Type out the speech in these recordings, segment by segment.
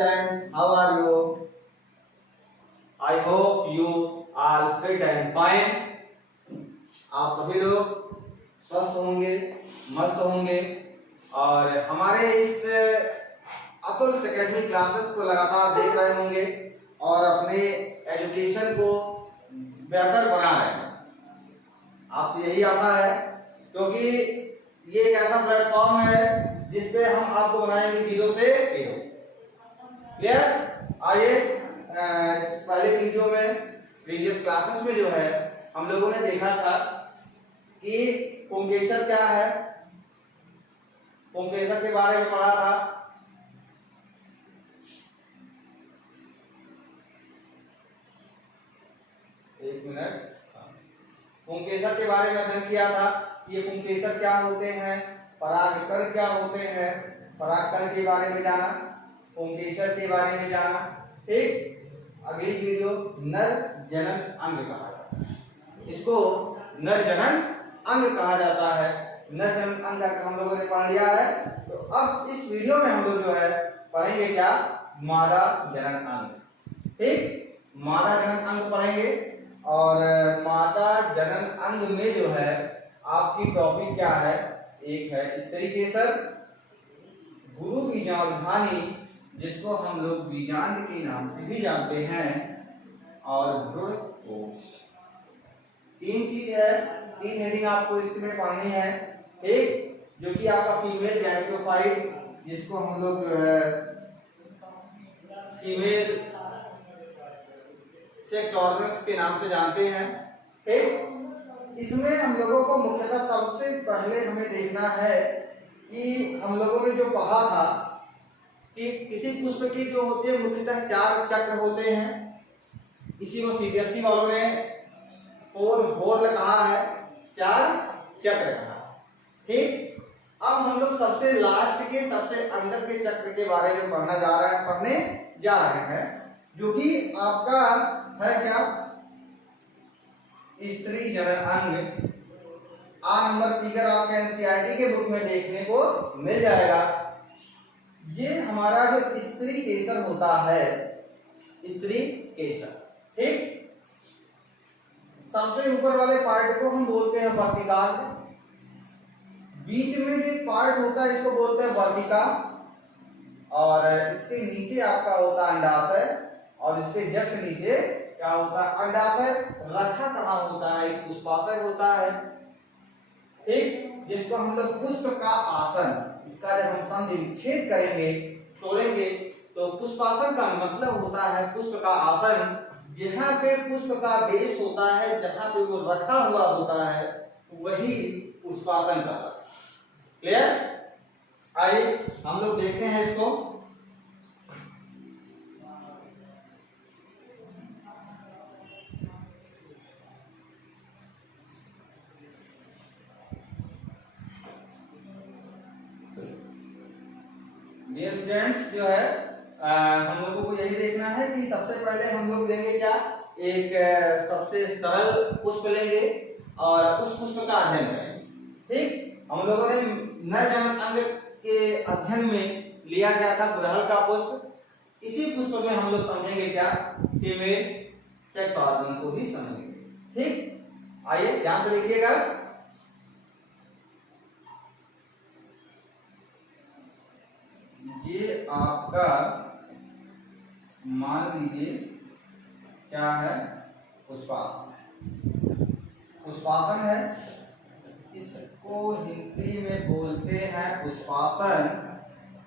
students, how are you? I hope you all fit and fine. आप सभी लोग स्वस्थ होंगे, मस्त होंगे और हमारे इस अतुल एकेडमी क्लासेस को लगातार देख रहे होंगे और अपने एजुकेशन को बेहतर बना रहे हैं। आपसे यही आशा है क्योंकि ये एक ऐसा प्लेटफॉर्म है जिसपे हम आपको बनाएंगे जीरो से हीरो। क्लियर? आइए, पहले वीडियो में प्रीवियस क्लासेस में जो है हम लोगों ने देखा था कि पुंकेसर क्या है, पुंकेसर के बारे में पढ़ा था। एक मिनट, पुंकेसर के बारे में अध्ययन किया था। ये पुंकेसर क्या होते हैं, परागकण क्या होते हैं, परागकण के बारे में जाना, पुंकेसर के बारे में जाना। ठीक, अगली वीडियो नर जनन अंग कहा जाता है, इसको नर जनन अंग कहा जाता है। नर जनन अंग अगर हम लोगों ने पढ़ लिया है तो अब इस वीडियो में हम लोग जो है पढ़ेंगे क्या, मादा जनन अंग। ठीक, मादा जनन अंग पढ़ेंगे और मादा जनन अंग में जो है आपकी टॉपिक क्या है, एक है स्त्री केसर, गुरु बीजांडानी जिसको हम लोग बीजांड के नाम से भी जानते हैं, और भ्रूण कोश। तीन चीज है, तीन हेडिंग आपको इसमें पढ़नी है। एक जो कि आपका फीमेल गैमेटोफाइट जिसको हम लोग जो है फीमेल सेक्स ऑर्गन्स के नाम से जानते हैं। ठीक, इसमें हम लोगों को मुख्यतः सबसे पहले हमें देखना है कि हम लोगों ने जो पढ़ा था कि किसी पुष्प के जो होते हैं मुख्यतः 4 चक्र होते हैं। इसी को सीबीएसई वालों ने 4 होल कहा है, 4 चक्र कहा। ठीक, अब हम लोग सबसे लास्ट के सबसे अंदर के चक्र के बारे में पढ़ने जा रहे हैं जो कि आपका है क्या, स्त्री जनन अंग। आ नंबर फिगर आपके एनसीईआरटी के बुक में देखने को मिल जाएगा। ये हमारा जो स्त्री केसर होता है, स्त्री केसर। ठीक, सबसे ऊपर वाले पार्ट को हम बोलते हैं वर्तिकाल, बीच में जो पार्ट होता है इसको बोलते हैं वर्तिका, और इसके नीचे आपका होता है अंडाशय, और इसके जस्ट नीचे क्या होता है, अंडाशय रखा कहाँ होता है, एक पुष्पाशय होता है। ठीक, जिसको हम लोग पुष्प का आसन, इसका जब हम संधिविच्छेद करेंगे, तोड़ेंगे, तो पुष्पासन का मतलब होता है पुष्प का आसन, जहां पे पुष्प का बेस होता है, जहां पे वो रखा हुआ होता है, वही पुष्पासन का। क्लियर? आइए हम लोग देखते हैं इसको। डियर स्टूडेंट्स, जो है हम लोगों को यही देखना है कि सबसे पहले हम लोग लेंगे क्या, एक सबसे सरल पुष्प लेंगे और उस पुष्प का अध्ययन करेंगे। ठीक, हम लोगों ने नर जनन अंग के अध्ययन में लिया गया था गुड़हल का पुष्प। इसी पुष्प में हम लोग समझेंगे क्या, फीमेल सेक्स ऑर्गन को भी समझेंगे। ठीक, आइए ध्यान से देखिएगा। ये आपका मान लीजिए क्या है, पुष्पासन। पुष्पासन है, इसको हिंदी में बोलते हैं पुष्पासन,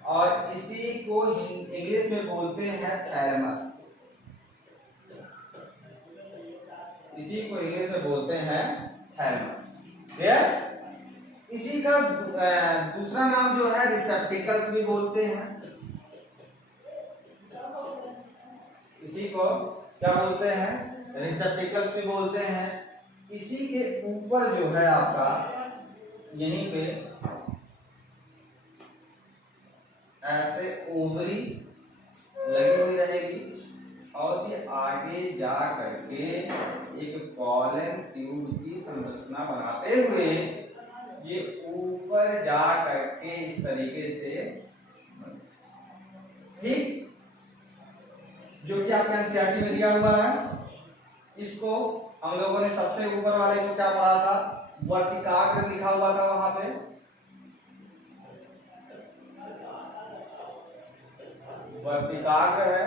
और इसी को इंग्लिश में बोलते हैं थैलेमस। इसी को इंग्लिश में बोलते हैं थैलेमस। क्लियर? इसी का दूसरा नाम जो है रिसेप्टिकल्स भी बोलते हैं। इसी को क्या बोलते हैं, रिसेप्टिकल्स भी बोलते हैं। इसी के ऊपर जो है आपका यहीं पे ऐसे ओवरी लगी हुई रहेगी, और ये आगे जा करके एक पॉलन ट्यूब की संरचना बनाते हुए ये ऊपर जा करके इस तरीके से। ठीक, जो कि आपके एनसीईआरटी में दिया हुआ है। इसको हम लोगों ने सबसे ऊपर वाले को क्या पढ़ा था, वर्तिकाग्र लिखा हुआ था वहां पे, वर्तिकाग्र है,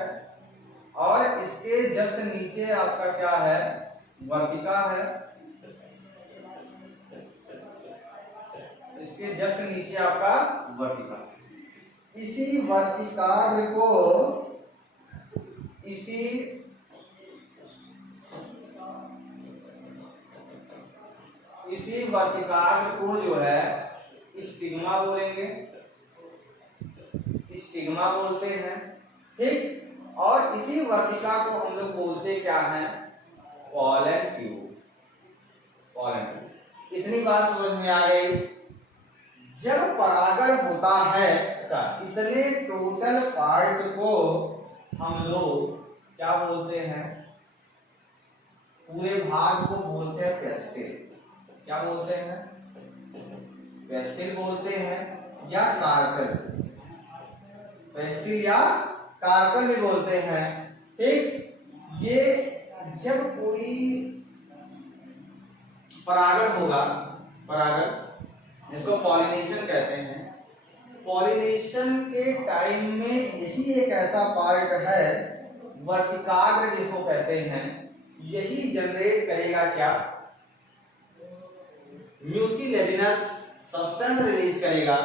और इसके जस्ट नीचे आपका क्या है, वर्तिका है। इसके जस्ट नीचे आपका वर्तिका। इसी वर्तिकाग्र को इसी वर्तिकाग्र को जो है स्टिग्मा बोलेंगे, स्टिग्मा बोलते हैं, ठीक। और इसी वर्तिका को हम लोग बोलते क्या है, पॉलन ट्यूब, पॉलन ट्यूब। इतनी बात समझ में आ गई। जब परागण होता है, अच्छा, इतने टोटल पार्ट को हम लोग क्या बोलते हैं, पूरे भाग को बोलते हैं पेस्टिल। क्या बोलते हैं, पेस्टिल बोलते हैं, या कार्पेल, पेस्टिल या कार्पेल भी बोलते हैं, ठीक। ये जब कोई परागण होगा, परागण इसको पॉलिनेशन कहते हैं, पॉलिनेशन के टाइम में यही एक ऐसा पार्ट है, वर्तिकाग्र जिसको कहते हैं, यही जनरेट करेगा क्या, म्यूसिलेजिनस सब्सटेंस रिलीज करेगा,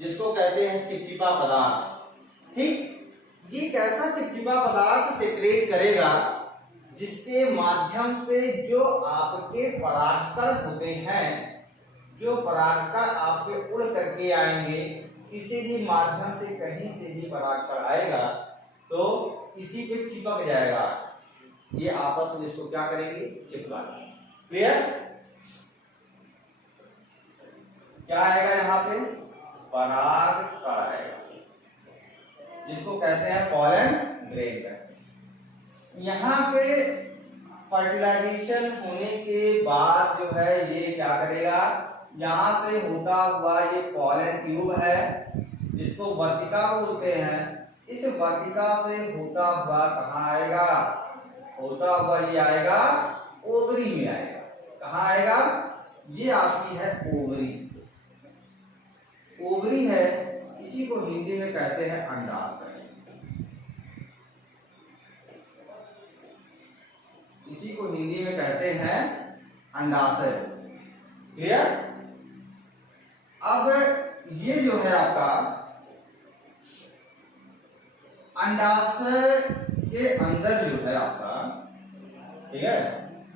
जिसको कहते हैं चिपचिपा पदार्थ, ठीक। ये कैसा चिपचिपा पदार्थ सेक्रेट करेगा, जिसके माध्यम से जो आपके परागकण होते हैं, जो परागकण आपके उड़ करके आएंगे, किसी भी माध्यम से कहीं से भी परागकण आएगा तो इसी पे चिपक जाएगा, ये आपस में इसको क्या करेंगे, चिपका। क्लियर? क्या आएगा यहाँ पे, परागकण आएगा, जिसको कहते हैं पॉलन ग्रेन कहते हैं। यहाँ पे फर्टिलाइजेशन होने के बाद जो है ये क्या करेगा, यहाँ से होता हुआ ये पॉलन ट्यूब है, जिसको वर्तिका बोलते हैं, इस वर्तिका से होता हुआ कहाँ आएगा, होता हुआ ये आएगा ओवरी में आएगा। कहाँ आएगा, ये आपकी है ओवरी, ओवरी है, इसी को हिंदी में कहते हैं अंडाशय, इसी को हिंदी में कहते हैं अंडाशय। क्लियर? अब ये जो है आपका अंडाशय के अंदर जो है आपका, ठीक है,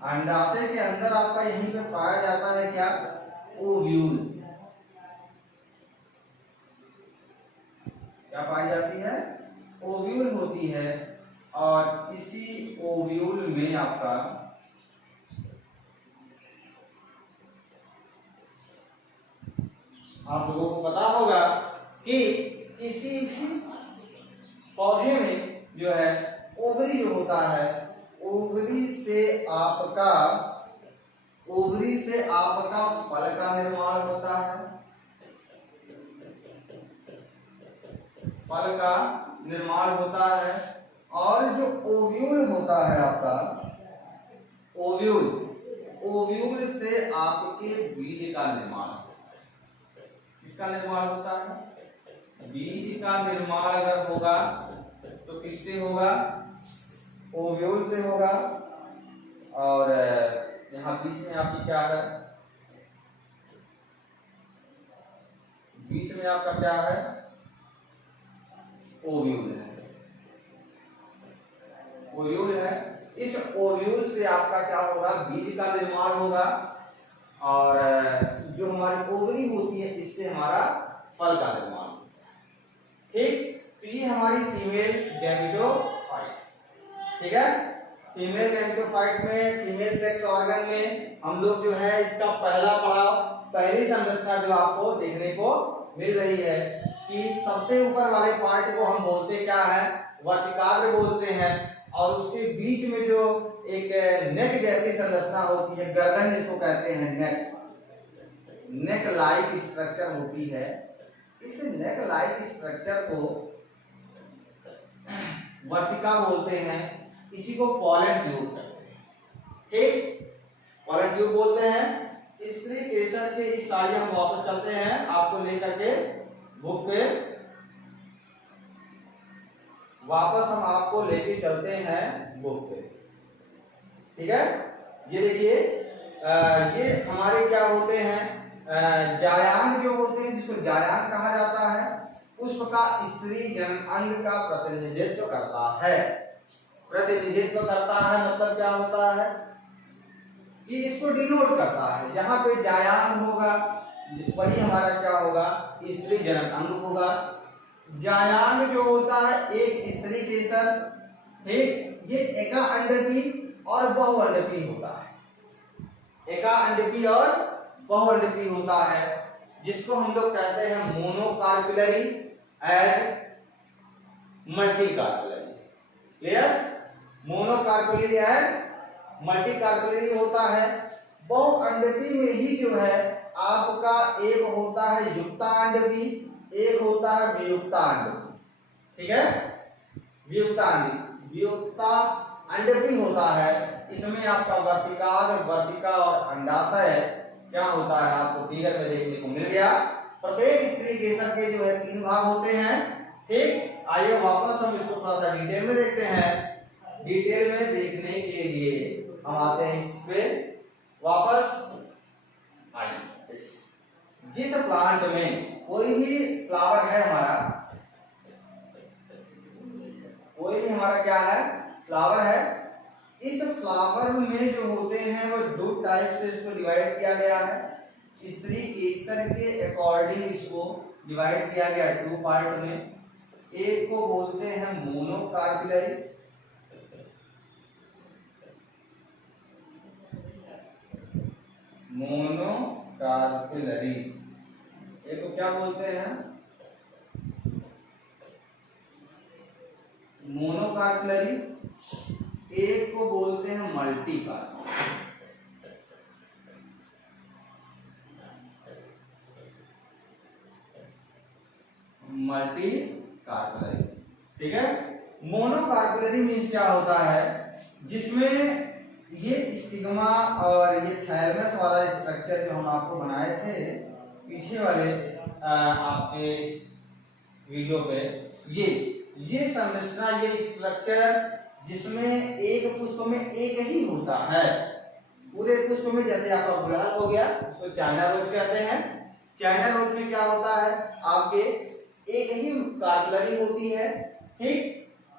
अंडाशय के अंदर आपका यहीं पे पाया जाता है क्या, ओव्यूल। क्या पाई जाती है, ओव्यूल होती है, और इसी ओव्यूल में आपका आप लोगों को पता होगा कि किसी भी पौधे में जो है ओवरी जो होता है, ओवरी से आपका फल का निर्माण होता है, फल का निर्माण होता है, और जो ओव्यूल होता है आपका, ओव्यूल से आपके बीज का निर्माण, किसका निर्माण होता है, बीज का निर्माण अगर होगा तो किससे होगा, ओव्यूल से होगा। और यहाँ बीच में आपकी क्या है, बीच में आपका क्या है, ओव्यूल है, ओव्यूल है। इस ओव्यूल से आपका क्या होगा, बीज का निर्माण होगा, और जो हमारी ओवरी होती है इससे हमारा फल का निर्माण, ठीक। तो ये हमारी फीमेल गैमेटोफाइट, ठीक है। फीमेल गैमेटोफाइट में, फीमेल सेक्स ऑर्गन में हम लोग जो है इसका पहला पड़ाव, पहली संरचना जो आपको देखने को मिल रही है कि सबसे ऊपर वाले पार्ट को हम बोलते क्या है, वर्तिकाग्र बोलते हैं, और उसके बीच में जो एक नेक जैसी संरचना होती है, गर्दन जिसको कहते हैं, नेक लाइक स्ट्रक्चर होती है। इस नेक लाइक स्ट्रक्चर को वर्तिका बोलते हैं, इसी को पोलन ट्यूब कहते हैं। ठीक, पोलन ट्यूब बोलते हैं। स्त्री केसर के इस आइए हम वापस चलते हैं आपको लेकर के बुक पे, वापस हम आपको लेके चलते हैं बुक पे। ठीक है, ये देखिए ये हमारे क्या होते हैं, जायांग जो होते हैं, जिसको जायांग कहा जाता है, पुष्प का स्त्री जनन अंग का प्रतिनिधित्व करता है। प्रतिनिधित्व करता है मतलब क्या होता है कि इसको डिनोट करता है। जहां पे जायांग होगा वही हमारा क्या होगा, स्त्री जनन अंग होगा। जायांग जो होता है एक स्त्री केसर, ठीक, ये एका अंडपी और बहुअंडपी होता है। एका अंडपी और बहुअंडपी होता है, जिसको हम लोग कहते हैं monocarpellary and मल्टीकार्पिलरी। Clear, monocarpellary and मल्टीकार्पिलरी होता है। बहुअंडपी में ही जो है आपका एक होता है युक्तांडपी, एक होता है वियुक्तांडपी। ठीक है, वियुक्ता अंडपी होता है। इसमें आपका वर्तिका और अंडाशय क्या होता है आपको फिगर में देखने को मिल गया। प्रत्येक स्त्री केसर के जो है 3 भाग होते हैं। ठीक, आइए वापस हम इसको थोड़ा सा डिटेल में देखते हैं। डिटेल में देखने के लिए हम आते हैं इस पे वापस। आइए, जिस प्लांट में कोई भी फ्लावर है हमारा, कोई भी हमारा क्या है, फ्लावर है, इस फ्लावर में जो होते हैं वो 2 टाइप से इसको डिवाइड किया गया है। स्त्री केसर के अकॉर्डिंग इसको डिवाइड किया गया 2 पार्ट में। एक को बोलते हैं मोनोकार्पिलरी, मोनोकार्पिलरी, एक को क्या बोलते हैं, मोनोकार्पिलरी, एक को बोलते हैं मल्टीकार्पिलरी। मल्टीकार्पिलरी, ठीक है। मोनोकार्पिलरी मीन्स क्या होता है, जिसमें ये स्टिग्मा और ये थैलेमस वाला स्ट्रक्चर जो हम आपको बनाए थे पीछे वाले आपके वीडियो पे, ये संरचना, ये स्ट्रक्चर जिसमें एक पुष्प में एक ही होता है। पूरे पुष्प में जैसे आपका गुड़हल हो गया, उसको चाइना रोज कहते हैं। चाइना रोज में क्या होता है, आपके एक ही कार्पिलरी होती है, ठीक,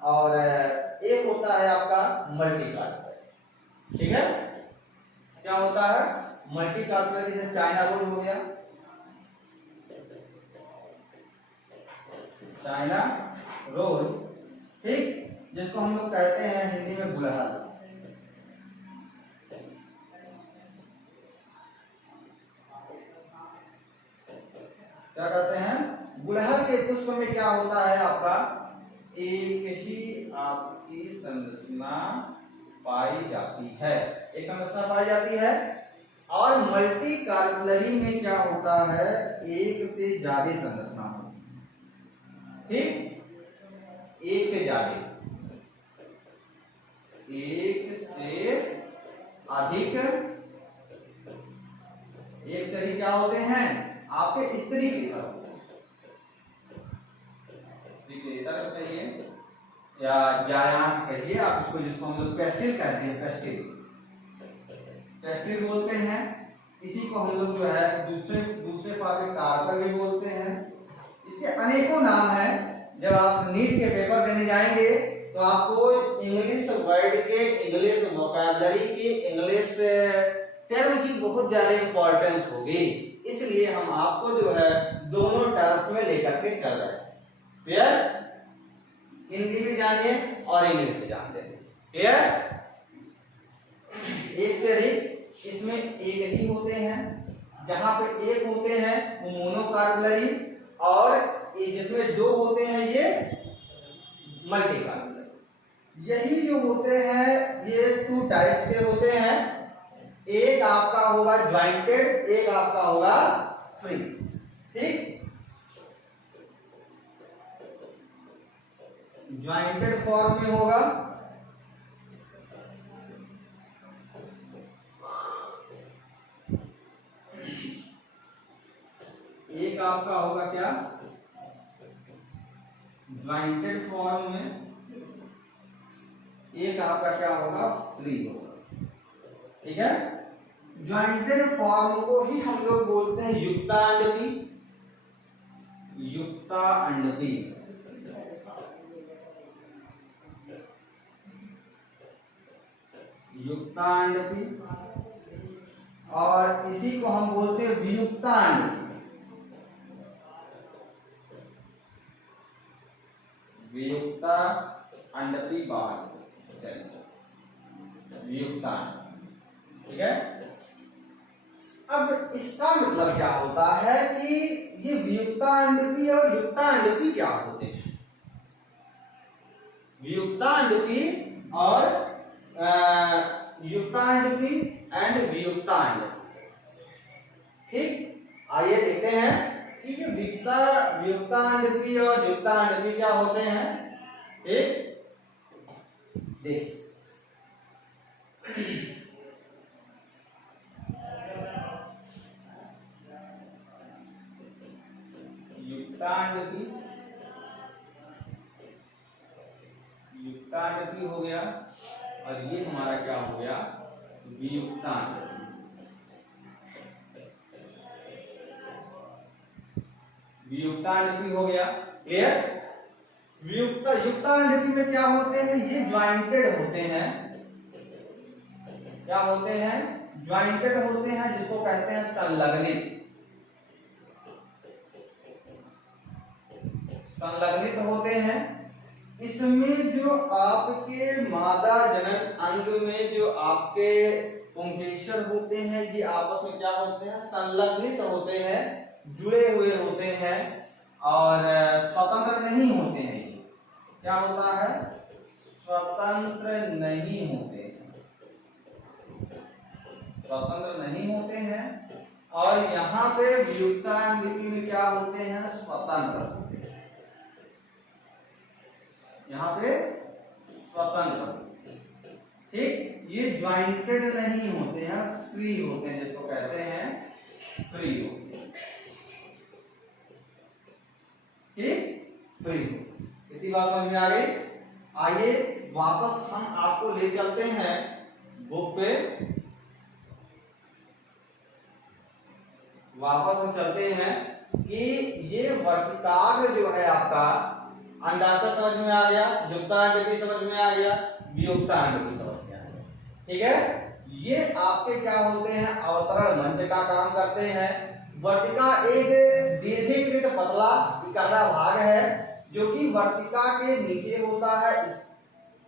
और एक होता है आपका मल्टी कार्पिलरी। ठीक है, क्या होता है, मल्टी कार्पिलरी से चाइना रोज हो गया, चाइना रोज, ठीक, जिसको हम लोग कहते हैं हिंदी में गुड़हल। क्या कहते हैं, गुड़हल के पुष्प में क्या होता है आपका, एक ही आपकी संरचना पाई जाती है, एक संरचना पाई जाती है। और मल्टी कार्पिलरी में क्या होता है, एक से ज्यादा संरचना होती है, ठीक, एक से ज्यादा, एक से अधिक, एक से अधिक क्या होते हैं आपके स्त्री केसर, कहिए या जायांग कहिए आप इसको, जिसको हम लोग पेस्टिल कहते हैं, पेस्टिल बोलते हैं। इसी को हम लोग जो है दूसरे फॉर्म में कार्पल भी बोलते हैं। इसके अनेकों नाम हैं। जब आप नीट के पेपर देने जाएंगे तो आपको इंग्लिश वर्ड के, इंग्लिश वोकैबुलरी की, इंग्लिश टर्म की बहुत ज्यादा इंपॉर्टेंस होगी, इसलिए हम आपको जो है दोनों टर्म में लेकर के चल रहे हैं। क्लियर, हिंदी भी जानिए और इंग्लिश भी जान देंगे। क्लियर, एक से अधिक इसमें एक ही होते हैं, जहां पे एक होते हैं वो मोनोकार्पिलरी, और जिसमें 2 होते हैं ये मल्टीकार्पिलरी। यही जो होते हैं ये 2 टाइप्स के होते हैं, एक आपका होगा ज्वाइंटेड, एक आपका होगा फ्री, ठीक। ज्वाइंटेड फॉर्म में होगा, एक आपका होगा क्या ज्वाइंटेड फॉर्म में, एक आपका क्या होगा फ्री होगा। ठीक है, ज्वाइंटेड फॉर्म को ही हम लोग बोलते हैं युक्तांडपी, युक्तांडपी। युक्तांडपी, और इसी को हम बोलते हैं वियुक्तांडपी। वियुक्ता अंडपी बाल, चलिए वियुक्तांड। ठीक है, अब इसका मतलब क्या होता है कि ये वियुक्तांडपी और युक्तांडपी क्या होते हैं। वियुक्तांडपी और युक्तांडपी एंड वियुक्तांडपी। ठीक, आइए देखते हैं कि ये वियुक्तांडपी और युक्तांडपी क्या होते हैं। ठीक, देखिए युक्तांडपी, युक्तांडपी हो गया, और ये हमारा क्या हो गया वियुक्तांडपी। वियुक्तांडपी हो गया, क्लियर। युक्तांडपी में क्या होते हैं, ये ज्वाइंटेड होते हैं। क्या होते हैं, ज्वाइंटेड होते हैं, जिसको कहते हैं संलग्नित। संलग्नित होते हैं। इसमें जो आपके मादा जनक अंग में जो आपके पुंकेसर होते हैं, ये आपस में क्या होते हैं संलग्नित होते हैं, जुड़े हुए होते हैं, और स्वतंत्र नहीं होते हैं। क्या होता है, स्वतंत्र नहीं होते हैं, स्वतंत्र नहीं होते हैं। और यहाँ पे वियुक्तांडपी में क्या होते हैं, स्वतंत्र होते हैं। यहाँ पे स्वतंत्र। ठीक, ये ज्वाइंटेड नहीं होते हैं, फ्री होते हैं, जिसको कहते हैं फ्री होते हैं। ठीक, फ्री। इतनी बात समझ में आ गई। आइए वापस हम आपको ले चलते हैं बुक पे, वापस हम चलते हैं कि ये वर्तिकाग्र जो है आपका अंडाशय समझ में आ गया, युक्तांडपी समझ में आ गया, वियुक्तांडपी समझ में आ गया। ठीक है, ये आपके क्या होते हैं अवतरण मंच का काम करते हैं। वर्तिका एक दीर्घीकृत पतला इकादा भाग है जो कि वर्तिका के नीचे होता है।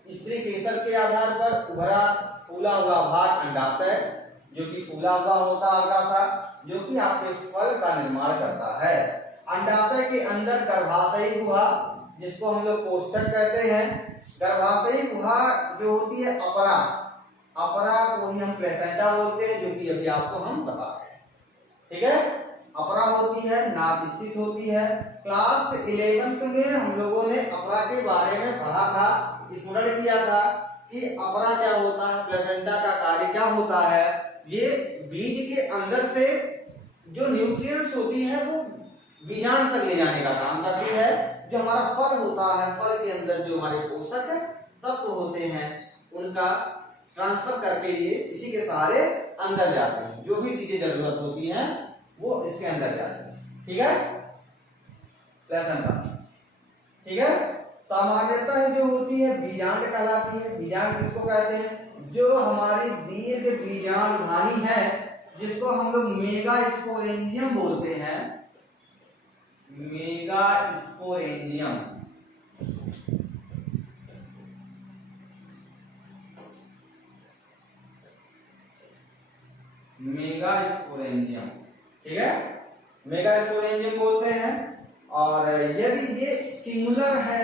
स्त्री केसर के आधार पर उभरा फूला हुआ भाग अंडाशय, जो कि फूला हुआ होता है हल्का सा, जो कि आपके फल का निर्माण करता है। अंडाशय के अंदर गर्भाशयी गुहा, जिसको हम लोग कोष्ठक कहते हैं। गर्भाशयी गुहा जो होती है अपरा, अपरा को ही हम प्लेसेंटा बोलते हैं, जो कि अभी आपको हम बता रहे हैं। ठीक है, अपरा होती है, नाभ स्थित होती है। क्लास 11th में हम लोगों ने अपरा के बारे में पढ़ा था, स्मरण किया था कि अपरा क्या होता है, प्लेसेंटा का कार्य क्या होता है। ये बीज के अंदर से जो न्यूट्रिएंट्स होती है वो बीजांड तक ले जाने का काम करती है। जो हमारा फल होता है, फल के अंदर जो हमारे पोषक तत्व होते हैं उनका ट्रांसफर करके ये इसी के सहारे अंदर जाते हैं। जो भी चीजें जरूरत होती हैं वो इसके अंदर जाती है। ठीक है, प्लेसेंटा। ठीक है, सामान्यतः जो होती है बीजांड कहलाती है। बीजांड किसको कहते हैं, जो हमारी दीर्घ बीजांडधानी है, जिसको हम लोग मेगा स्पोरेंजियम बोलते हैं। Mega sporangium, mega sporangium. ठीक है, मेगा स्पोरेंजियम बोलते हैं। और यदि ये सिंगुलर है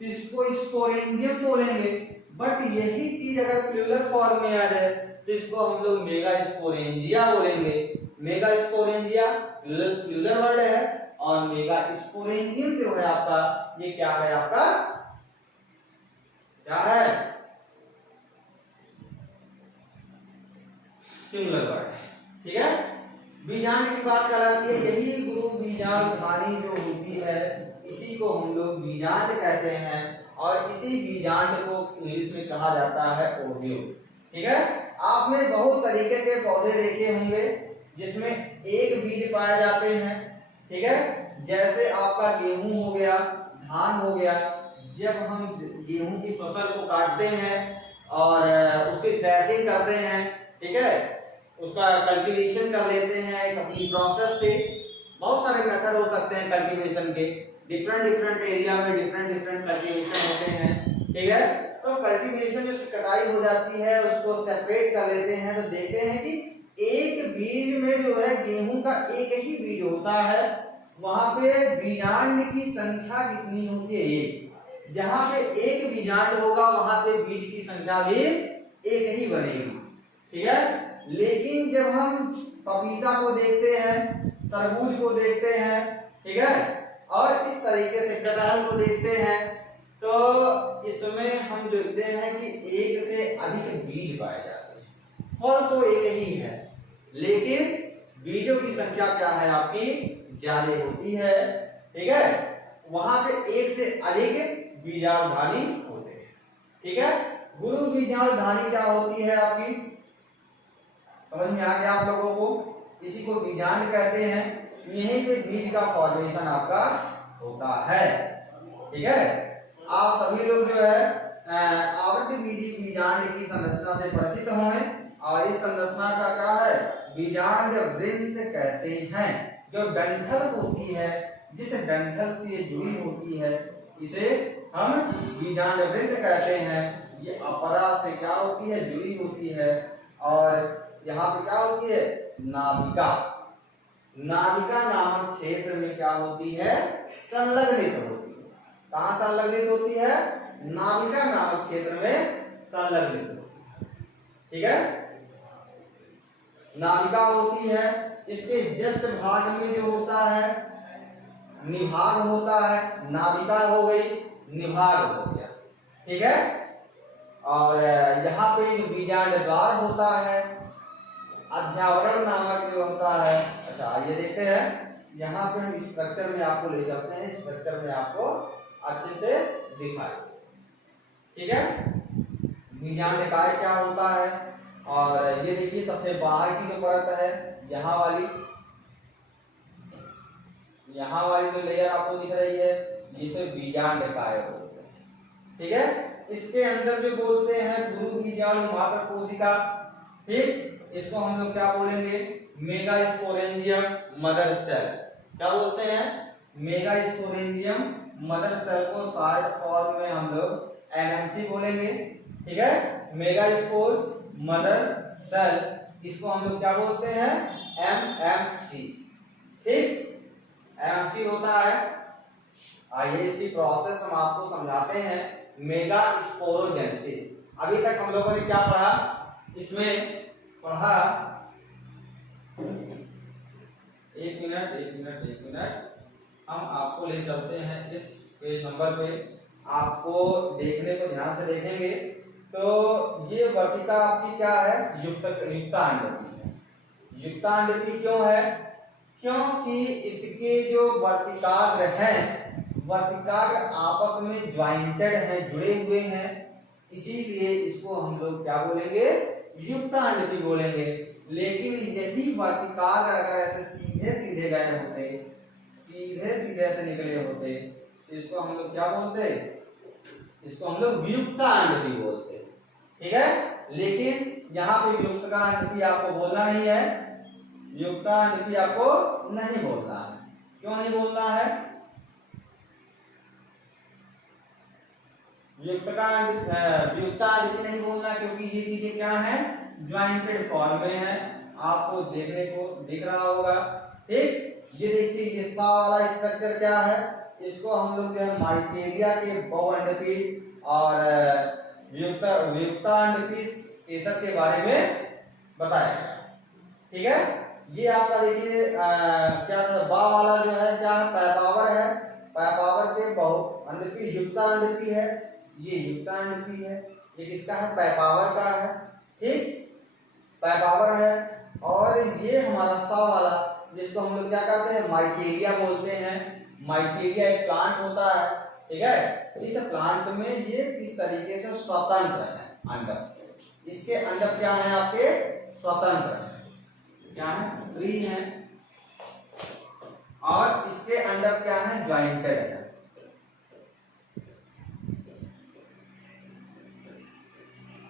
तो इसको स्पोरेंजियम बोलेंगे, बट यही चीज अगर प्लूरल फॉर्म में आ जाए तो इसको हम लोग मेगा स्पोरेंजिया बोलेंगे। मेगा स्पोरेंजिया प्लूरल वर्ड है, और मेगा स्पोरेंजियम जो है आपका, ये क्या है आपका क्या है, सिंगुलर वर्ड है। ठीक है, बीजांड की बात कराती है, यही गुरु बीजांड ध्वनि जो होती है इसी को हम लोग बीजांड कहते हैं, और इसी बीजांड को इंग्लिश में कहा जाता है ओव्यूल। ठीक है, आपने बहुत तरीके के पौधे देखे होंगे जिसमें एक बीज पाए जाते हैं। ठीक है, जैसे आपका गेहूं हो गया, धान हो गया, जब हम गेहूं की फसल को काटते हैं और उसकी थ्रेसिंग करते हैं, ठीक है, उसका कल्टीवेशन कर लेते हैं एक अपनी प्रोसेस से। बहुत सारे मेथड हो सकते हैं कल्टीवेशन के, डिफरेंट एरिया में डिफरेंट कल्टीवेशन होते हैं। ठीक है, तो कल्टीवेशन जो कटाई हो जाती है उसको सेपरेट कर लेते हैं, तो देखते हैं कि एक बीज में जो है गेहूं का एक ही बीज होता है, वहां पे बीजांड की संख्या कितनी होती है, एक। जहां पे एक बीजांड होगा वहां पे बीज की संख्या भी एक ही बनेगी। ठीक है, लेकिन जब हम पपीता को देखते हैं, तरबूज को देखते हैं, ठीक है, और इस तरीके से कटहल को देखते हैं, तो इसमें हम देखते हैं कि एक से अधिक बीज पाए जाते हैं। फल तो एक ही है लेकिन बीजों की संख्या क्या है आपकी, ज्यादा होती है। ठीक है, वहां पे एक से अधिक बीजाणुधानी होते हैं। ठीक है, गुरु बीजाणुधानी क्या होती है आपकी, समझ में आ गया आप लोगों को, इसी को बीजांड कहते हैं। यहीं पे बीज का फॉर्मेशन आपका होता है। ठीक है, आप सभी लोग जो है आवृत्तबीजी बीजांड की संरचना से परिचित होंगे, और इस संरचना का क्या है, बीजांड वृंत कहते हैं। जो डंठल होती है, जिस डंठल से ये जुड़ी होती है, इसे हम बीजांड वृंत कहते हैं। ये अपरा से क्या होती है, जुड़ी होती है, और यहाँ पे क्या होती है, नाभिका। नाभिका नामक क्षेत्र में क्या होती है, संलग्नित होती है। कहाँ संलग्नित होती है, नाभिका नामक क्षेत्र में संलग्नित होती है। ठीक है, नाभिका होती है, इसके जस्ट भाग में जो होता है निभाग होता है, नाभिका हो गई, निभाग हो गया। ठीक है, और यहाँ पे जो बीजांड द्वार होता है, अध्यावरण नामक जो होता है। अच्छा आइए देखते हैं, यहाँ पे हम स्ट्रक्चर में आपको ले जाते हैं, स्ट्रक्चर में आपको अच्छे से दिखाए। ठीक है, बीजांड काय क्या होता है, और ये देखिए सबसे बाहर की जो परत है, यहाँ वाली जो लेयर आपको दिख रही है, जिसे बीजांड काय बोलते हैं। ठीक है, इसके अंदर जो बोलते हैं गुरु बीजाणु मात्र कोशिका। ठीक, इसको हम लोग क्या बोलेंगे, मेगास्पोरेंजियम मदर सेल। क्या बोलते हैं, मेगास्पोरेंजियम मदर सेल को शॉर्ट फॉर्म में हम लोग एमएमसी बोलेंगे। ठीक है, मेगास्पोर मदर सेल, इसको हम लोग क्या बोलते हैं, एमएमसी। ठीक, एमएमसी होता है। आइए इसकी प्रोसेस हम आपको समझाते हैं, मेगास्पोरोजेनेसिस। अभी तक हम लोगों ने क्या पढ़ा, इसमें पढ़ा, एक मिनट हम आपको ले चलते हैं इस पेज नंबर पे, आपको देखने को ध्यान से देखेंगे तो ये वर्तिका आपकी क्या है, युक्तांडकी है। युक्तांडकी क्यों है, क्योंकि इसके जो वर्तिकाग्र हैं, वर्तिकाग्र आपस में ज्वाइंटेड हैं, जुड़े हुए हैं, इसीलिए इसको हम लोग क्या बोलेंगे, युक्तांडकी बोलेंगे। लेकिन यही वर्तिकाग्र अगर ऐसे सीधे सीधे गए होते, सीधे से निकले होते, तो इसको हम लोग क्या बोलते, इसको हम लोग वियुक्तांडकी बोलते। ठीक है, लेकिन यहाँ पे युक्तांडकी आपको बोलना नहीं है, युक्तांडकी आपको नहीं बोलना है। क्यों नहीं बोलना है, युक्तांडकी नहीं बोलना, क्योंकि ये चीजें क्या है, ज्वाइंटेड फॉर्म में है, आपको देखने को दिख रहा होगा। ठीक, ये देखिए ये सा वाला स्ट्रक्चर क्या है, इसको हम लोग जो है माइटेरिया के बहुअंडकी और वियुक्तांडकी केसर के बारे में बताया। ठीक है, ये आपका देखिए क्या बा वाला जो है क्या पैपावर है, पैपावर के बहुअंडकी युक्तांडकी है, ये युक्त अंड है, ये किसका है, पैपावर का है, ठीक, पैपावर है। और ये हमारा सा वाला जिसको हम लोग क्या कहते हैं, माइकेरिया बोलते हैं। माइकेरिया एक प्लांट होता है, ठीक है। इस प्लांट में ये किस तरीके से स्वतंत्र है अंडक, इसके अंडक क्या है आपके, स्वतंत्र है, क्या है, फ्री है। और इसके अंडक क्या है, ज्वाइंटेड है।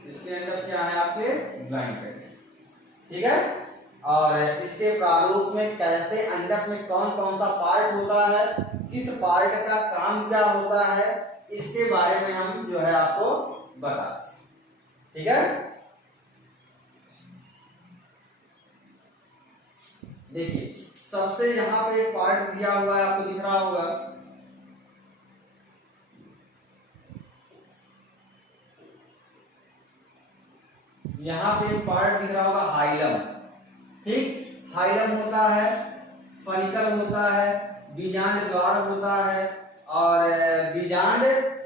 इसके अंदर क्या है आपके, ज्वाइंटेड, ठीक है। और इसके प्रारूप में कैसे अंडक में कौन कौन सा पार्ट होता है, किस पार्ट का काम क्या होता है, इसके बारे में हम जो है आपको बताते हैं, ठीक है। देखिए सबसे यहाँ पे एक पार्ट दिया हुआ है, आपको दिख रहा होगा, यहाँ पे एक पार्ट दिख रहा होगा हाइलम, ठीक। हाइलम होता है, फनिकल होता है, बीजांड द्वार होता है और बीजांड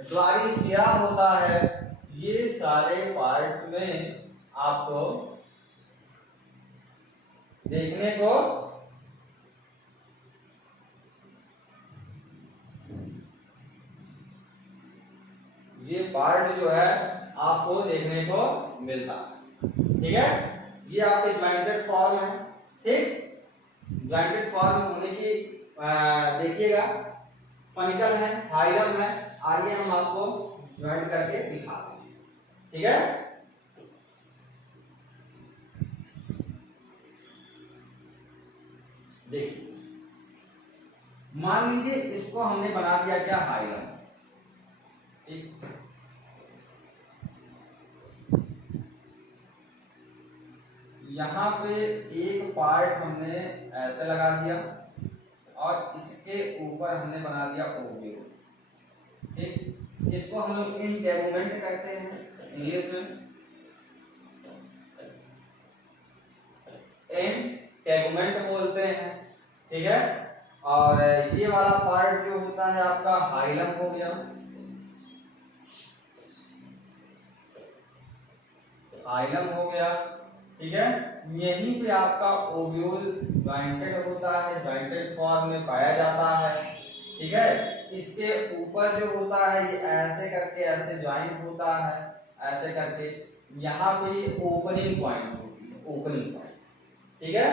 द्वारी सिरा होता है। ये सारे पार्ट में आपको देखने को ये पार्ट जो है आपको देखने को मिलता है, ठीक है। ये आपके ज्वाइंटेड फॉर्म है, ठीक। ज्वाइंटेड फॉर्म होने की देखिएगा, फनिकल है, हाइलम है। आइए हम आपको ज्वाइंट करके दिखाते हैं, ठीक है। देखिए मान लीजिए इसको हमने बना दिया क्या, हाइलम, ठीक। यहाँ पे एक पार्ट हमने ऐसे लगा दिया और इसके ऊपर हमने बना दिया ओव्यूल, ठीक। इसको हम लोग इंटेगुमेंट कहते हैं इंग्लिश में, इंटेगुमेंट बोलते हैं, ठीक है। और ये वाला पार्ट जो होता है आपका हाइलम हो गया, हाइलम हो गया, ठीक है। यहीं पे आपका ओव्यूल ज्वाइंटेड होता है, ज्वाइंटेड फॉर्म में पाया जाता है, ठीक है। इसके ऊपर जो होता है ये ऐसे करके ऐसे ज्वाइंट होता है, ऐसे करके यहाँ पे ओपनिंग पॉइंट होती है, ओपनिंग पॉइंट, ठीक है।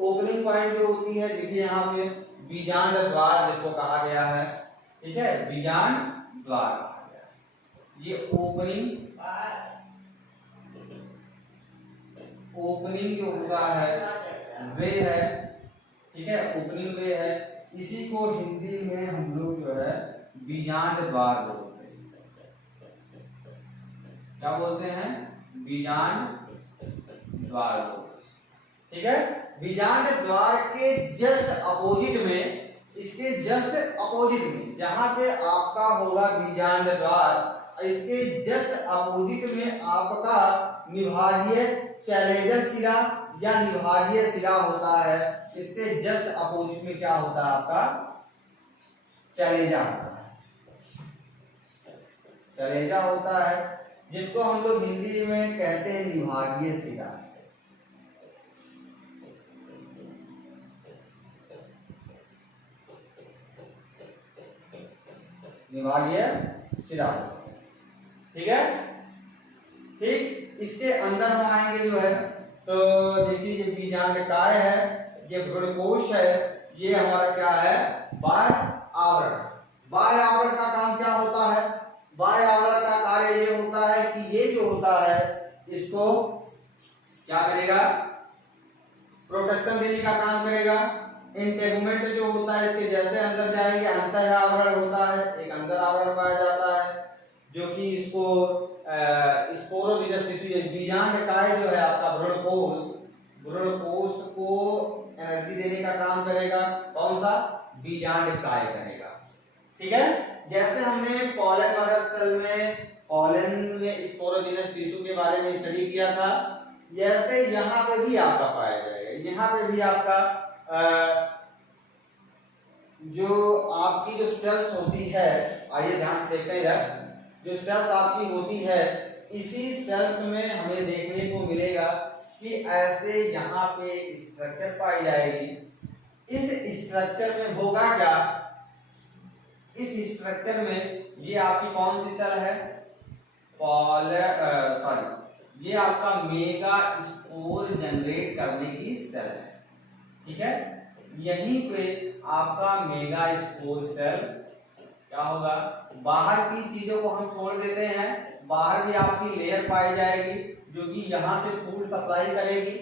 ओपनिंग पॉइंट जो होती है, देखिए यहाँ पे बीजांड द्वार जिसको कहा गया है, ठीक है, बीजांड द्वार कहा गया है। ये ओपनिंग जो होता है वे है, ठीक है, ओपनिंग वे है। इसी को हिंदी में हम लोग जो है बीजांड द्वार बोलते हैं, क्या बोलते हैं, बीजांड द्वार बोलते हैं, ठीक है। बीजांड द्वार के जस्ट अपोजिट में, इसके जस्ट अपोजिट में जहां पे आपका होगा बीजांड द्वार, इसके जस्ट अपोजिट में आपका निभागीय चैलेंजर सिरा या निभागीय सिरा होता है। इसके जस्ट अपोजिट में क्या होता है आपका, चैलेंजा होता है, चैलेंजा होता है, जिसको हम लोग हिंदी में कहते हैं निभागीय सिरा, निभागीय सिरा, ठीक है, ठीक। इसके अंदर हम आएंगे जो है, तो देखिए ये बीजांड काय है, ये भ्रूणकोश है, ये हमारा क्या है, बाह्य आवरण। बाह्य आवरण का काम क्या होता है, बाह्य आवरण का कार्य ये होता है कि ये जो होता है इसको क्या करेगा, प्रोटेक्शन देने का काम करेगा। इंटेगुमेंट जो होता है इसके जैसे अंदर जाएंगे, अंतर आवरण होता है, एक अंतर आवरण पाया जाता है जो कि इसको स्पोरोजिनस टिश्यू, बीजांड काय जो है आपका भ्रूणकोश, भ्रूणकोश को एनर्जी देने का काम करेगा, कौन सा, बीजांड काय करेगा, ठीक है। जैसे हमने पॉलन मदर सेल में, पॉलन में स्पोरोजिनस टिश्यू के बारे में स्टडी किया था, जैसे यहाँ पे भी आपका पाया जाएगा। यहाँ पे भी आपका जो आपकी जो सेल्स होती है, आइए ध्यान से देखते हैं इधर, जो सेल्स आपकी होती है, इसी सेल्स में हमें देखने को मिलेगा कि ऐसे यहाँ पे स्ट्रक्चर पाई जाएगी। इस स्ट्रक्चर में होगा क्या, इस स्ट्रक्चर में ये आपकी कौन सी सेल है, ये आपका मेगा स्पोर जनरेट करने की सेल है, ठीक है। यहीं पे आपका मेगा स्पोर सेल क्या होगा, बाहर की चीजों को हम छोड़ देते हैं, बाहर भी आपकी लेयर पाई जाएगी जो कि यहाँ से फूड सप्लाई करेगी।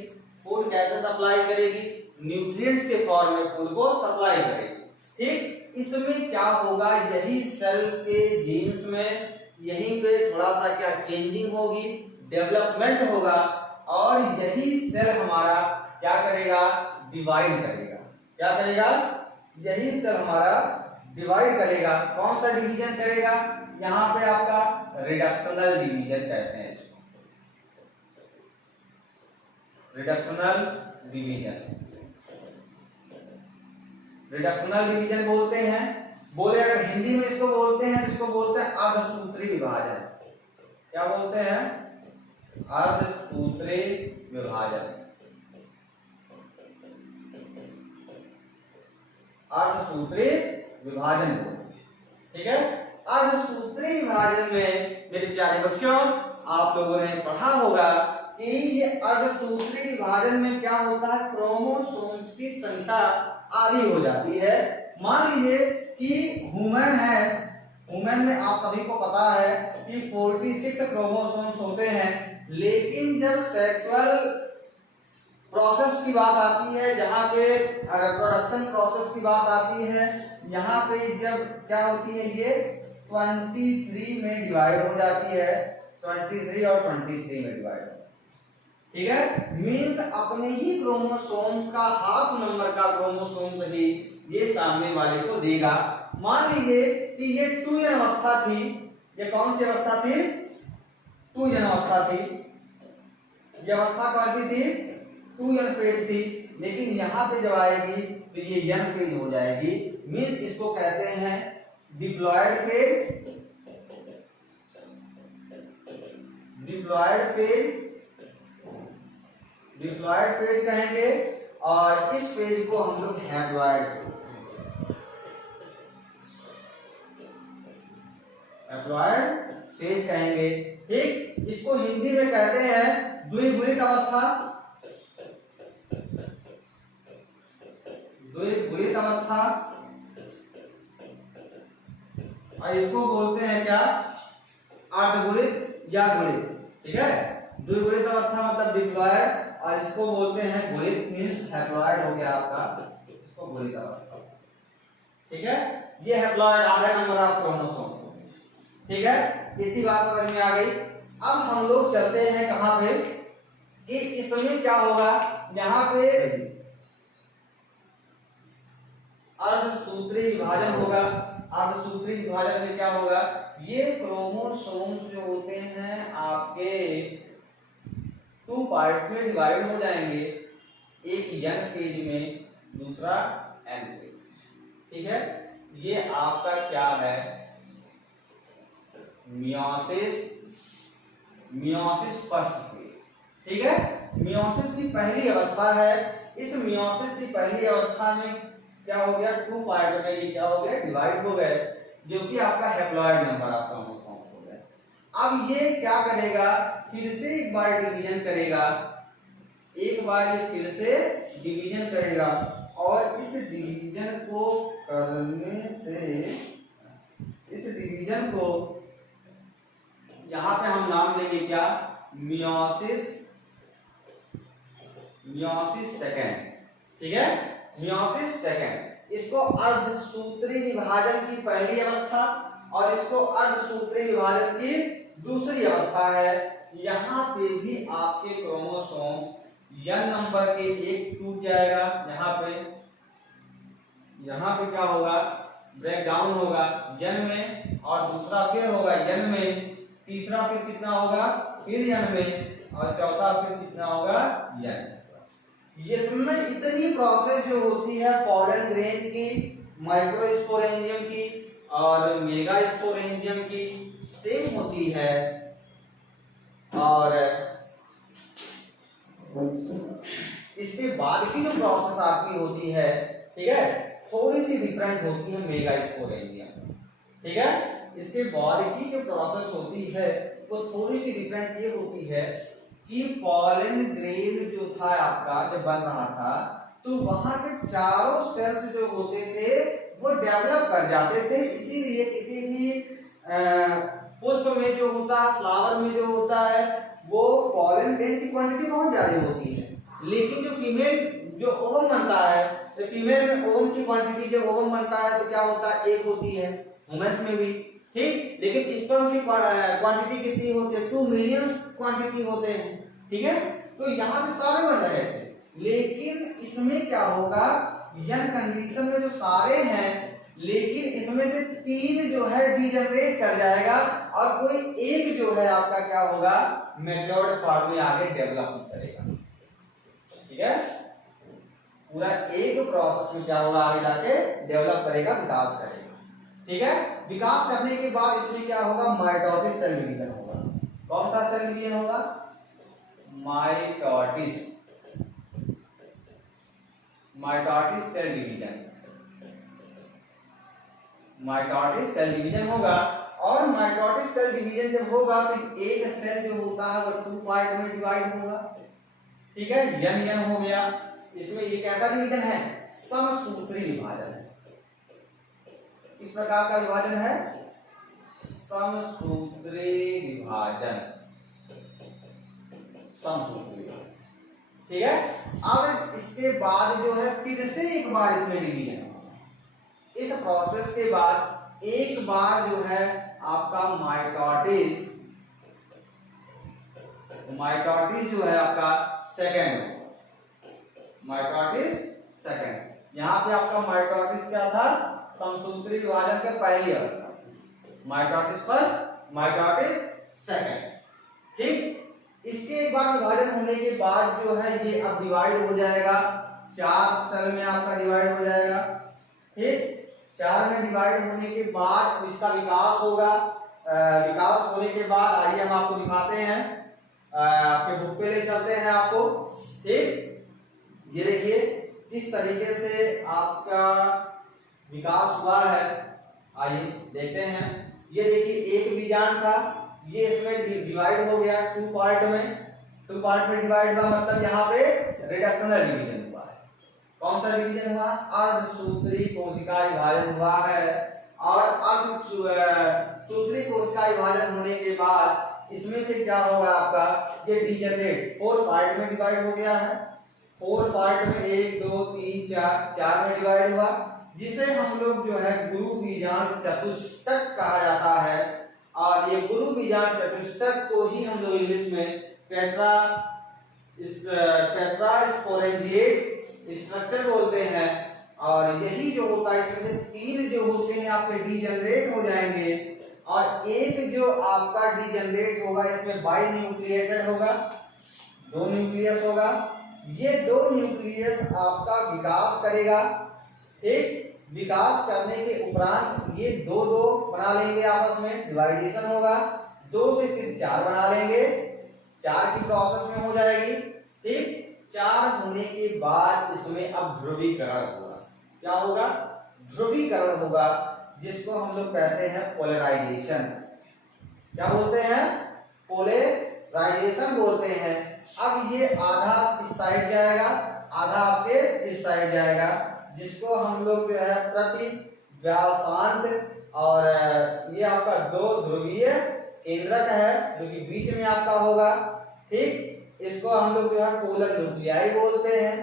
फूड कैसे सप्लाई करेगी, न्यूट्रिएंट्स के फॉर्म में फूड को सप्लाई करेगी, ठीक। इसमें क्या होगा, यही सेल के जीन्स में यहीं पे थोड़ा सा क्या चेंजिंग होगी, डेवलपमेंट होगा, और यही सेल हमारा क्या करेगा, डिवाइड करेगा। क्या करेगा, यही सेल हमारा डिवाइड करेगा। कौन सा डिवीजन करेगा, यहाँ पे आपका रिडक्शनल डिवीजन कहते हैं इसको, रिडक्शनल डिवीजन, रिडक्शनल डिवीजन बोलते हैं। बोले अगर हिंदी में इसको बोलते हैं, इसको बोलते हैं अर्धसूत्री विभाजन। क्या बोलते हैं, अर्धसूत्री विभाजन, अर्धसूत्री विभाजन, ठीक है। अर्धसूत्री विभाजन में मेरे प्यारे बच्चों आप लोगों ने पढ़ा होगा कि ये अर्धसूत्री विभाजन में क्या होता है, क्रोमोसोम्स की संख्या आधी हो जाती है। मान लीजिए कि ह्यूमन है, ह्यूमन में आप सभी को पता है कि 46 क्रोमोसोम्स होते हैं, लेकिन जब सेक्सुअल प्रोसेस की बात आती है, जहाँ पे रिप्रोडक्शन प्रोसेस की बात आती है, यहाँ पे जब क्या होती है, ये 23 में डिवाइड हो जाती है, 23 और 23 में डिवाइड हो, ठीक है। मीन्स अपने ही क्रोमोसोम्स का हाफ नंबर का क्रोमोसोम ही ये सामने वाले को देगा। मान लीजिए कि ये 2n अवस्था थी, ये कौन सी अवस्था थी, 2n अवस्था थी, ये अवस्था कौन सी थी, 2n फेज थी, लेकिन यहाँ पे जब आएगी तो ये n फेज हो जाएगी। मीन्स इसको कहते हैं diploid phase, diploid phase, diploid phase कहेंगे, और इस फेज को हम लोग हैप्लॉयड, हैप्लॉयड फेज कहेंगे, ठीक। इसको हिंदी में कहते हैं द्विगुणित अवस्था, द्विगुणित अवस्था, और इसको बोलते हैं क्या, अर्धगुणित या गुणित, ठीक है। द्विगुणित अवस्था मतलब डिप्लॉयड, और इसको बोलते हैं गुणित, मींस हैप्लॉयड हो गया आपका, इसको गुणित अवस्था, ठीक है। ये हैप्लॉयड आधा नंबर ऑफ क्रोमोसोम, ठीक है। इतनी बात समझ में आ गई। अब हम लोग चलते हैं कहां पे, कि इसमें क्या होगा, यहाँ पे अर्धसूत्री विभाजन होगा। अर्धसूत्री विभाजन में क्या होगा, ये क्रोमोसोम्स जो होते हैं आपके 2 पार्ट्स में डिवाइड हो जाएंगे, एक n फेज में, दूसरा n फेज, ठीक है। ये आपका क्या है, मियोसिस, मियोसिस फर्स्ट फेज, ठीक है। मियोसिस की पहली अवस्था है। इस मियोसिस की पहली अवस्था में क्या हो गया, 2 पार्ट में ये क्या हो गया, डिवाइड हो गए, जो कि आपका हैप्लॉयड नंबर ऑफ क्रोमोसोम्स हो गया। अब ये क्या करेगा, फिर से एक बार डिवीजन करेगा, एक बार ये फिर से डिवीजन करेगा, और इस डिवीजन को करने से, इस डिवीजन को यहाँ पे हम नाम देंगे क्या, मियोसिस, मियोसिस सेकेंड, ठीक है, मियोसिस सेकेंड। इसको अर्धसूत्री विभाजन की पहली अवस्था और इसको अर्धसूत्री विभाजन की दूसरी अवस्था है। यहाँ पे भी आपके क्रोमोसोम n नंबर के एक टूट जाएगा, यहाँ पे क्या होगा, ब्रेक डाउन होगा n में, और दूसरा फिर होगा n में, तीसरा फिर कितना होगा, फिर n में, और चौथा फिर कितना होगा, n। ये इतनी प्रोसेस जो होती है पॉलन ग्रेन की, माइक्रोस्पोरेंजियम की और मेगास्पोरेंजियम की, सेम होती है और इसके बाद की जो प्रोसेस आपकी होती है, ठीक है, थोड़ी सी डिफरेंट होती है मेगास्पोरेंजिया, ठीक है। इसके बाद की जो प्रोसेस होती है वो थोड़ी सी डिफरेंट ये होती है कि पॉलन ग्रेन जो था आपका जब बन रहा था तो वहां के चारों सेल्स जो होते थे वो डेवलप कर जाते थे। इसीलिए किसी भी पुष्प में जो होता है, फ्लावर में जो होता है, वो पॉलन ग्रेन की क्वांटिटी बहुत ज्यादा होती है, लेकिन जो फीमेल जो ओवम बनता है तो फीमेल में ओवम की क्वांटिटी जब ओवम बनता है तो क्या होता है, एक होती है, वुमेन्स में भी, ठीक। लेकिन स्पर्म की क्वांटिटी कितनी होती है, 2 मिलियन क्वांटिटी होते हैं, ठीक है। तो यहाँ पे सारे बन रहे थे, लेकिन इसमें क्या होगा, यंग कंडीशन में जो सारे हैं, लेकिन इसमें से 3 जो है डीजनरेट कर जाएगा और कोई एक जो है आपका क्या होगा, मैच्योर्ड फॉर्म में आगे डेवलप करेगा, ठीक है। पूरा एक प्रोसेस में क्या होगा, आगे जाके डेवलप करेगा, विकास करेगा, ठीक है। विकास करने के बाद इसमें क्या होगा, माइटोटिस सेल डिवीजन होगा। कौन सा सेल डिवीजन होगा, माइटोटिस, माइटोटिस सेल डिवीजन, माइटोटिस सेल डिवीजन होगा। और माइटोटिस सेल डिवीजन जब होगा तो एक सेल जो होता है वो 2 पार्ट में डिवाइड होगा, ठीक है, यन यन हो गया। इसमें ये कैसा डिवीजन है, समसूत्री विभाजन है। इस प्रकार का विभाजन है समसूत्री विभाजन, समसूत्री विभाजन, ठीक है। अब इसके बाद जो है फिर से एक बार इसमें डिवीजन होगा। इस प्रोसेस के बाद एक बार जो है आपका माइटोटिस, माइटोटिस जो है आपका सेकेंड, माइटोटिस सेकेंड। यहां पे आपका माइटोटिस क्या था, समसूत्री विभाजन के पहली अवस्था, माइटोटिस फर्स्ट, माइटोटिस सेकेंड, ठीक। इसके एक बार विभाजन होने के बाद जो है ये अब डिवाइड हो जाएगा, 4 सेल में आपका डिवाइड हो जाएगा, ठीक। 4 में डिवाइड होने के बाद इसका विकास होगा। विकास होने के बाद आइए हम आपको दिखाते हैं, आपके बुक पे ले चलते हैं आपको, ठीक। ये देखिए किस तरीके से आपका विकास हुआ है, आइए देखते हैं। ये देखिए एक बीजांड था, ये इसमें डिवाइड हो गया 2 पार्ट में, 2 पार्ट में डिवाइड हुआ, मतलब यहाँ पे रिडक्शनल डिवीजन हुआ है। कौन सा डिवीजन हुआ, अर्धसूत्री कोशिका विभाजन हुआ है। और अर्धसूत्री कोशिका विभाजन होने के बाद इसमें से क्या होगा आपका, ये डीजनरेट 4 पार्ट में डिवाइड हो गया है। 4 पार्ट में 1 2 3 4 में डिवाइड हुआ, जिसे हम लोग जो है गुरु बीजांड चतुष्टक कहा जाता है। और ये गुरु बीजांड चतुष्टक को ही हम लोग इंग्लिश में टेट्रास्पोरेंजिएट स्ट्रक्चर बोलते हैं। और यही जो होता है इसमें से 3 जो होते हैं आपके डीजनरेट हो जाएंगे और एक जो आपका डीजनरेट होगा इसमें बाई न्यूक्लिएटेड होगा, 2 न्यूक्लियस होगा। ये 2 न्यूक्लियस आपका विकास करेगा, एक विकास करने के उपरांत ये 2 बना लेंगे, आपस में डिवाइडेशन होगा, 2 से फिर 4 बना लेंगे, 4 की प्रोसेस में हो जाएगी, ठीक। 4 होने के बाद इसमें अब ध्रुवीकरण होगा। क्या होगा, ध्रुवीकरण होगा, जिसको हम लोग कहते हैं पोलराइजेशन। क्या बोलते हैं, पोलराइजेशन बोलते हैं। अब ये आधा इस साइड जाएगा, आधा आपके इस साइड जाएगा, जिसको हम लोग जो है प्रति व्यासांत, और ये आपका 2 ध्रुवीय केंद्रक है जो कि बीच में आपका होगा, ठीक। इसको हम लोग जो है पोलर न्यूक्लियाई बोलते हैं,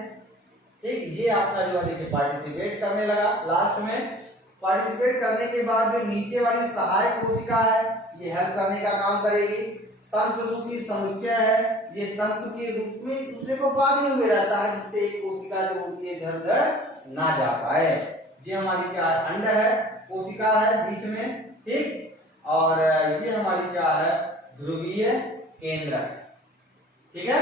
ठीक। ये आपका जो है देखिए पार्टिसिपेट करने लगा, लास्ट में पार्टिसिपेट करने के बाद जो नीचे वाली सहायक कोशिका है ये हेल्प करने का काम करेगी। तंतु रूपी समुच्चय है, ये तंतु के रूप में दूसरे को बांधे हुए रहता है, जिससे एक कोशिका जो होती है इधर उधर ना जा पाए। ये हमारी क्या है, अंड है, कोशिका है बीच में, ठीक। और ये हमारी क्या है, ध्रुवीय केंद्र, ठीक है।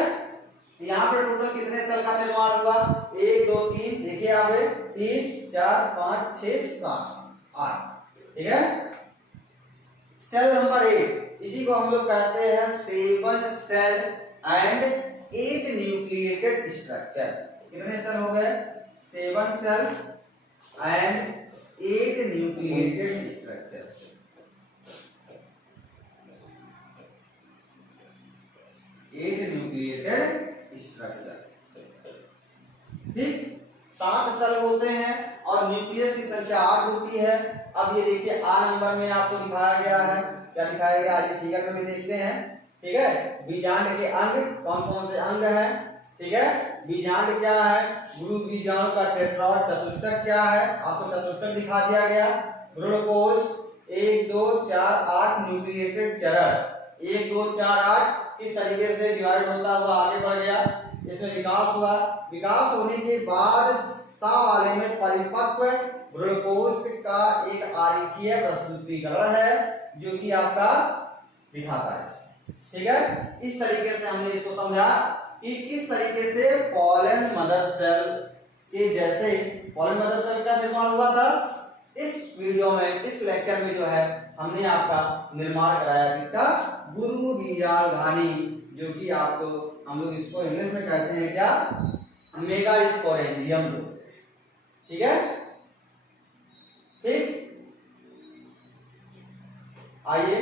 यहाँ पे टोटल कितने सेल का निर्माण हुआ, 1 2 3, देखिए आप 3 4 5 6 7 8, ठीक है। सेल नंबर 8, इसी को हम लोग कहते हैं 7 सेल एंड 8 न्यूक्लिएटेड स्ट्रक्चर। कितने सेल हो गए? 7 सेल एंड 8 न्यूक्लिएटेड स्ट्रक्चर। ठीक, 7 सेल होते हैं और न्यूक्लियस की संख्या 8 होती है। अब ये देखिए आ नंबर में आपको दिखाया गया है, क्या दिखाया गया है फिगर में भी देखते हैं। ठीक है, बीजांड के अंग कौन कौन से अंग हैं? ठीक है, बीजांड क्या है? गुरु बीजाणु का टेट्राड चतुष्टक क्या है? आपको चतुष्टक दिखा दिया गया। भ्रूणकोश 1 2 4 8 न्यूक्लिएटेड चरण 1 2 4 8 किस तरीके से डिवाइड होता हुआ आगे बढ़ गया, इसमें विकास हुआ। विकास होने के बाद सा वाले में परिपक्व भ्रूणकोश का एक आरेखीय प्रस्तुतीकरण है जो कि आपका दिखाता है। ठीक है, इस तरीके से हमने इसको समझा कि किस तरीके से पॉलन मदर सेल के जैसे पॉलन मदर सेल का निर्माण हुआ था। इस वीडियो में, इस लेक्चर में जो है हमने आपका निर्माण कराया किसका? गुरु बीजाणुधानी, जो कि आपको हम लोग इसको इंग्लिश में कहते हैं क्या? मेगास्पोरेंजियम। ठीक है, ठीक। आइए,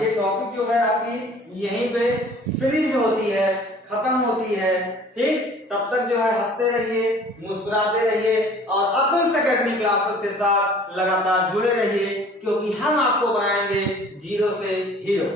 ये टॉपिक जो है आपकी यहीं पे फिनिश होती है, खत्म होती है। ठीक, तब तक जो है हंसते रहिए, मुस्कुराते रहिए और अतुल एकेडमी क्लासेस के साथ लगातार जुड़े रहिए, क्योंकि हम आपको बनाएंगे जीरो से हीरो।